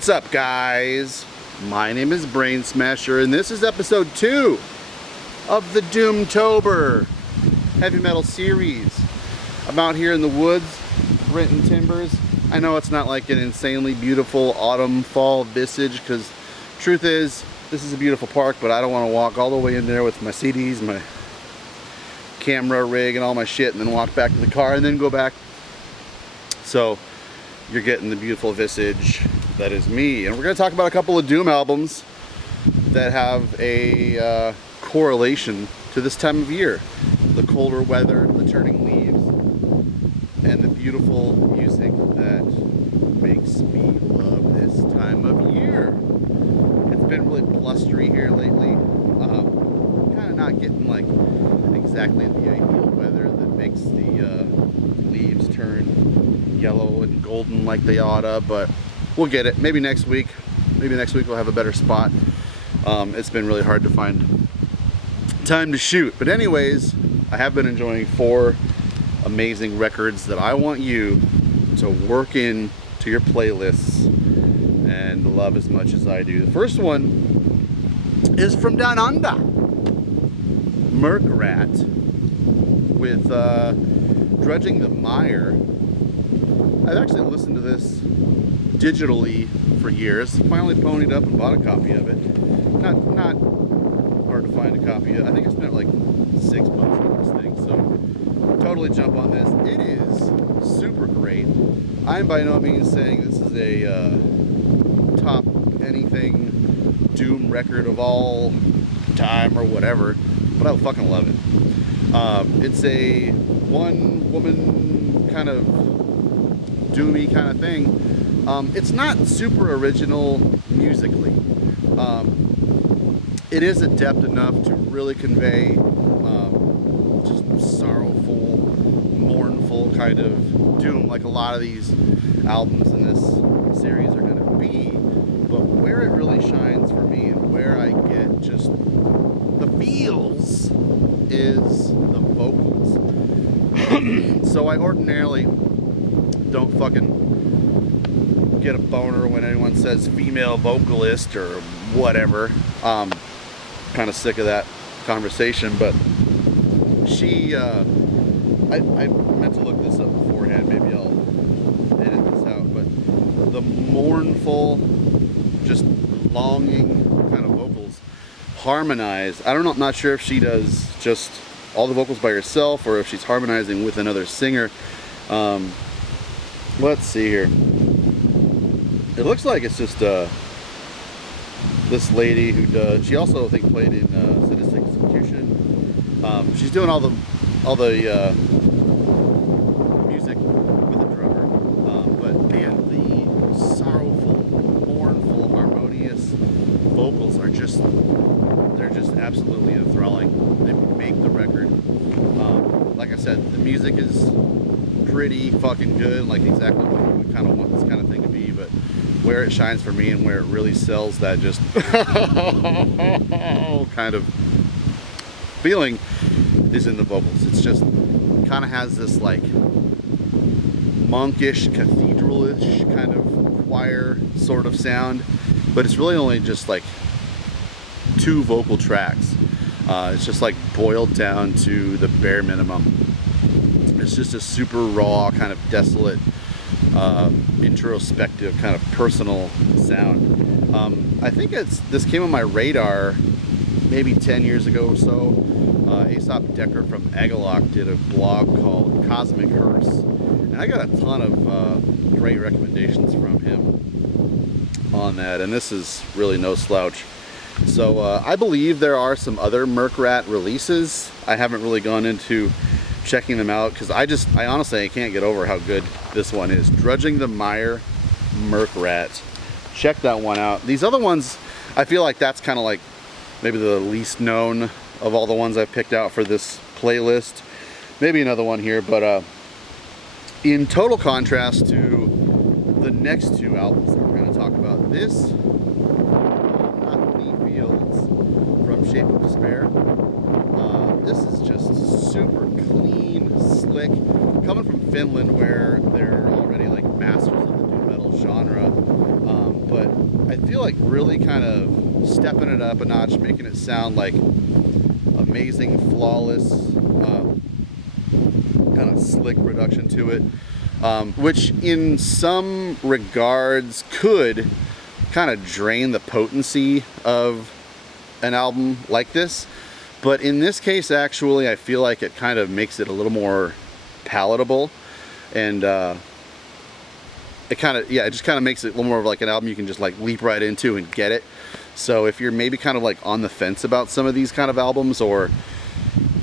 What's up, guys? My name is Brain Smasher, and this is episode 2 of the DOOMTOBER heavy metal series. I'm out here in the woods, renting timbers. I know it's not like an insanely beautiful autumn fall visage, because truth is, this is a beautiful park, but I don't want to walk all the way in there with my CDs, my camera rig, and all my shit, and then walk back to the car and then go back. So you're getting the beautiful visage that is me. And we're going to talk about a couple of Doom albums that have a correlation to this time of year. The colder weather, the turning leaves, and the beautiful music that makes me love this time of year. It's been really blustery here lately. Kind of not getting like exactly the ideal weather that makes the leaves turn yellow and golden like they oughta, but we'll get it. Maybe next week we'll have a better spot. It's been really hard to find time to shoot, but anyways, I have been enjoying 4 amazing records that I want you to work in to your playlists and love as much as I do. The first one is from Down Under, Murkrat with Drudging the Mire. I've actually listened to this digitally for years. Finally ponied up and bought a copy of it. Not hard to find a copy of. I think I spent like $6 on this thing, so totally jump on this. It is super great. I'm by no means saying this is a top anything Doom record of all time or whatever, but I fucking love it. It's a one-woman kind of doomy kind of thing. It's not super original musically. It is adept enough to really convey just sorrowful, mournful kind of doom, like a lot of these albums in this series are going to be. But where it really shines for me and where I get just the feels is the vocals. So I ordinarily don't fucking get a boner when anyone says female vocalist or whatever. Kind of sick of that conversation, but she, I meant to look this up beforehand, maybe I'll edit this out, but the mournful, just longing kind of vocals harmonize. I don't know, I'm not sure if she does just all the vocals by herself or if she's harmonizing with another singer. Let's see here. It looks like it's just this lady who does. She also, I think, played in Sadistic Execution. She's doing all the music with a drummer. But man, the sorrowful, mournful, harmonious vocals are just—they're just absolutely enthralling. They make the record. Like I said, the music is pretty fucking good, like exactly what you would kind of want this kind of thing to be, but where it shines for me and where it really sells that just kind of feeling is in the vocals. It's just kind of has this like monkish, cathedral-ish kind of choir sort of sound, but it's really only just like 2 vocal tracks. It's just like boiled down to the bare minimum. It's just a super raw, kind of desolate, introspective, kind of personal sound. I think this came on my radar maybe 10 years ago or so. Aesop Decker from Agalloch did a blog called Cosmic Hearse, and I got a ton of great recommendations from him on that, and this is really no slouch. So I believe there are some other Murkrat releases. I haven't really gone into checking them out because I honestly can't get over how good this one is. Drudging the Mire, Murkrat. Check that one out. These other ones, I feel like that's kind of like maybe the least known of all the ones I've picked out for this playlist. Maybe another one here, but in total contrast to the next 2 albums that we're going to talk about, this Monotony Fields from Shape of Despair. This is just super clean, slick, coming from Finland where they're already like masters of the doom metal genre, but feel like really kind of stepping it up a notch, making it sound like amazing, flawless, kind of slick production to it, which in some regards could kind of drain the potency of an album like this. But in this case, actually, I feel like it kind of makes it a little more palatable, and it just kind of makes it a little more of like an album you can just like leap right into and get it. So if you're maybe kind of like on the fence about some of these kind of albums, or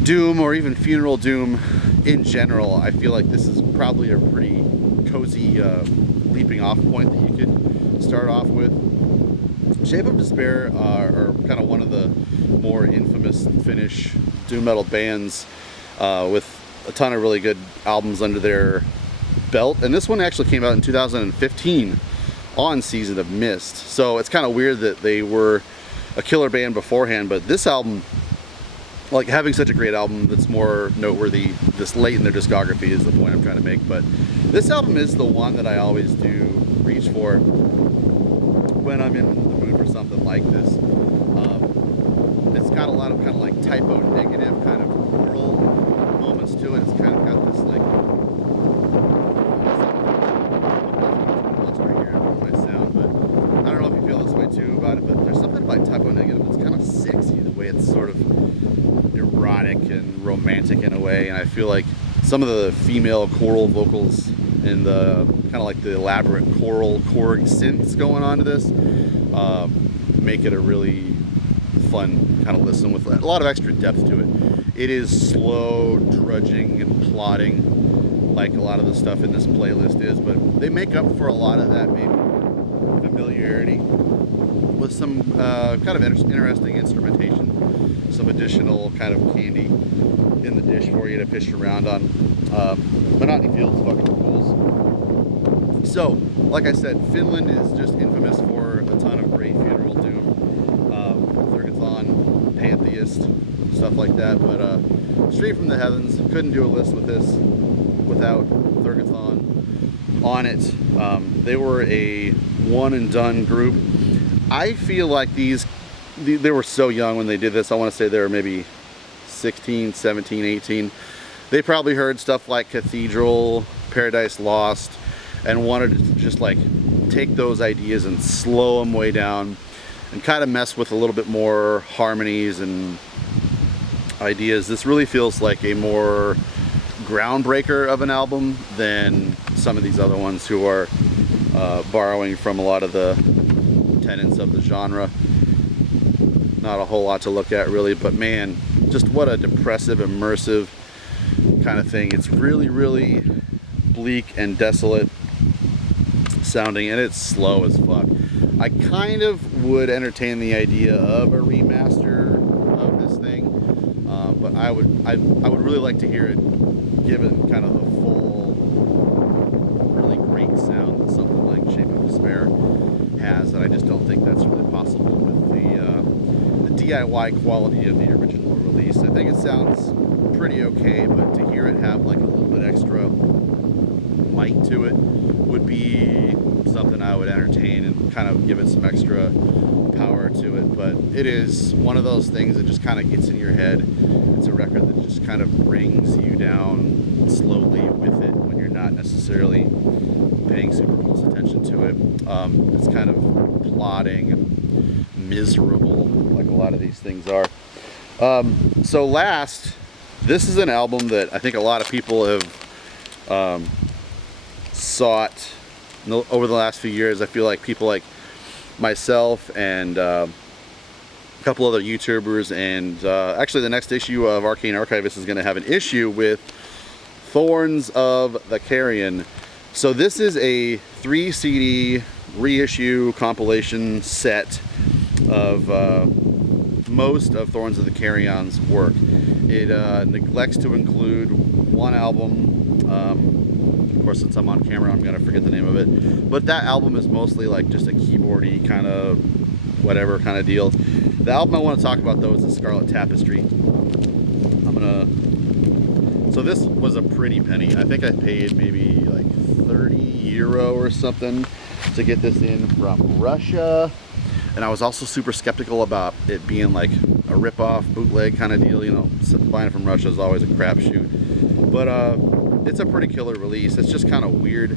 Doom, or even Funeral Doom in general, I feel like this is probably a pretty cozy leaping off point that you could start off with. Shape of Despair are kind of one of the more infamous Finnish doom metal bands with a ton of really good albums under their belt, and this one actually came out in 2015 on Season of Mist. So it's kind of weird that they were a killer band beforehand, but this album, like having such a great album that's more noteworthy this late in their discography, is the point I'm trying to make. But this album is the one that I always do reach for when I'm in the mood for something like this. It's got a lot of kind of like typo negative kind of choral moments to it. It's kind of got this like, my sound, but I don't know if you feel this way too about it, but there's something about typo negative that's kind of sexy, the way it's sort of erotic and romantic in a way. And I feel like some of the female choral vocals and the kind of like the elaborate choral chord synths going on to this make it a really fun kind of listen with a lot of extra depth to it. It is slow, drudging, and plodding like a lot of the stuff in this playlist is, but they make up for a lot of that maybe familiarity with some kind of interesting instrumentation, some additional kind of candy in the dish for you to fish around on. Monotony Fields fucking rules. So, like I said, Finland is just infamous for a ton of great funeral doom, Thergothon, Pantheist, stuff like that. But Straight from the Heavens, couldn't do a list with this without Thergothon on it. They were a one and done group. I feel like they were so young when they did this. I want to say they were maybe 16, 17, 18. They probably heard stuff like Cathedral, Paradise Lost, and wanted to just like take those ideas and slow them way down and kind of mess with a little bit more harmonies and ideas. This really feels like a more groundbreaker of an album than some of these other ones who are borrowing from a lot of the tenets of the genre. Not a whole lot to look at really, but man, just what a depressive, immersive kind of thing. It's really, really bleak and desolate sounding, and it's slow as fuck. I kind of would entertain the idea of a remaster of this thing, but I would really like to hear it given kind of the full, really great sound that something like Shape of Despair has, that I just don't think that's really possible with the DIY quality of the original release. I think it sounds pretty okay, but to hear it have like a little bit extra might to it would be something I would entertain and kind of give it some extra power to it. But it is one of those things that just kind of gets in your head. It's a record that just kind of brings you down slowly with it when you're not necessarily paying super close attention to it. It's kind of plodding and miserable, like a lot of these things are. So last, this is an album that I think a lot of people have sought over the last few years. I feel like people like myself and a couple other YouTubers, and actually the next issue of Arcane Archivist is going to have an issue with Thorns of the Carrion. So this is a 3 CD reissue compilation set of most of Thorns of the Carrion's work. It neglects to include one album. Of course, since I'm on camera, I'm gonna forget the name of it. But that album is mostly like just a keyboardy kind of whatever kind of deal. The album I want to talk about though is the Scarlet Tapestry. So this was a pretty penny. I think I paid maybe like €30 or something to get this in from Russia. And I was also super skeptical about it being like a rip-off, bootleg kind of deal. You know, buying it from Russia is always a crapshoot. But it's a pretty killer release. It's just kind of weird.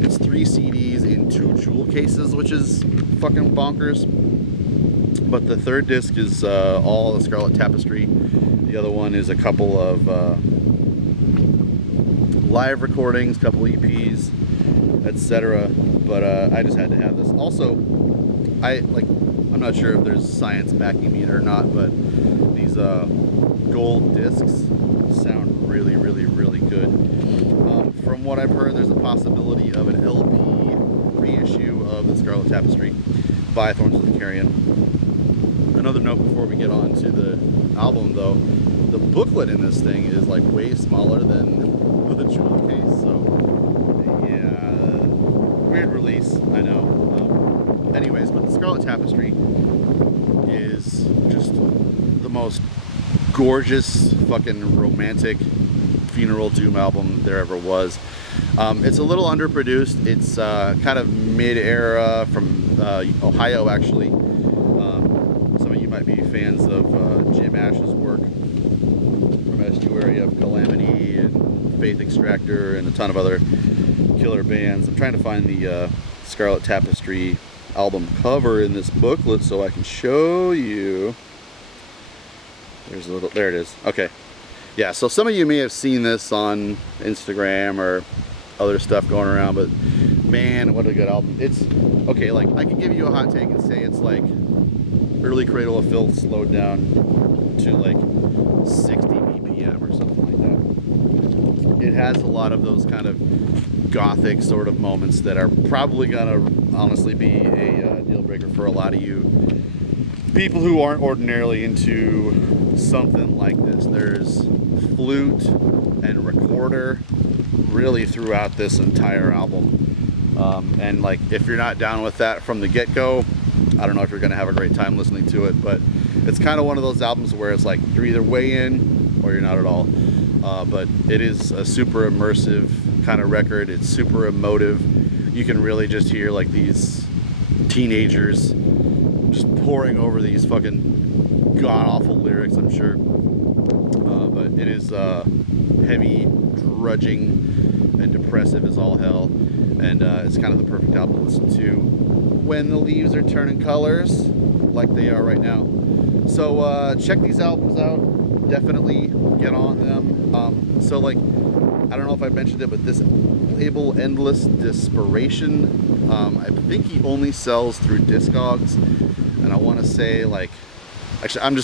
It's 3 CDs in 2 jewel cases, which is fucking bonkers. But the third disc is all the Scarlet Tapestry. The other one is a couple of live recordings, couple EPs, etc. But I just had to have this. Also, I'm not sure if there's science backing me or not, but these gold discs sound really, really, really good. From what I've heard, there's a possibility of an LP reissue of the Scarlet Tapestry by Thorns and Carrion. Another note before we get on to the album, though, the booklet in this thing is like way smaller than the jewel case, so yeah, weird release, I know. Anyways, but the Scarlet Tapestry is just the most gorgeous fucking romantic funeral doom album there ever was. It's a little underproduced. It's kind of mid-era from Ohio, actually. Some of you might be fans of Jim Ash's work from Estuary of Calamity and Faith Extractor and a ton of other killer bands. I'm trying to find the Scarlet Tapestry album cover in this booklet so I can show you. There's a little, there it is. Okay. Yeah, so some of you may have seen this on Instagram or other stuff going around, but man, what a good album. It's, okay, like, I could give you a hot take and say it's like early Cradle of Filth slowed down to like 60 BPM or something like that. It has a lot of those kind of gothic sort of moments that are probably gonna honestly be a deal breaker for a lot of you people who aren't ordinarily into something like this. There's flute and recorder really throughout this entire album, and like, if you're not down with that from the get-go, I don't know if you're gonna have a great time listening to it. But it's kind of one of those albums where it's like you're either way in or you're not at all. But it is a super immersive kind of record. It's super emotive. You can really just hear like these teenagers just pouring over these fucking god-awful lyrics, I'm sure. But it is heavy, drudging, and depressive as all hell. And it's kind of the perfect album to listen to when the leaves are turning colors like they are right now. So check these albums out. Definitely get on them. So like, I don't know if I mentioned it, but this label, Endless Desperation, I think he only sells through Discogs. And I want to say, like, actually,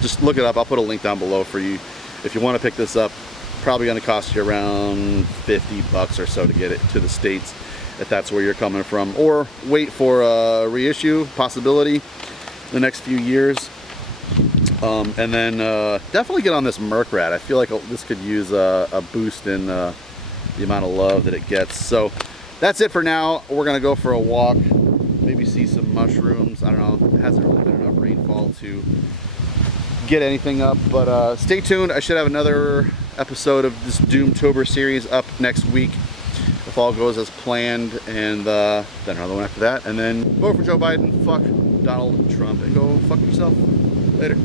just look it up. I'll put a link down below for you if you want to pick this up. Probably going to cost you around $50 or so to get it to the States, if that's where you're coming from, or wait for a reissue possibility the next few years. And then definitely get on this Murkrat. I feel like this could use a boost in the amount of love that it gets. So that's it for now. We're gonna go for a walk, maybe see some mushrooms. I don't know, it hasn't really been enough rainfall to get anything up, but stay tuned. I should have another episode of this DOOMTOBER series up next week if all goes as planned, and then another one after that, and then vote for Joe Biden, fuck Donald Trump, and go fuck yourself. Later.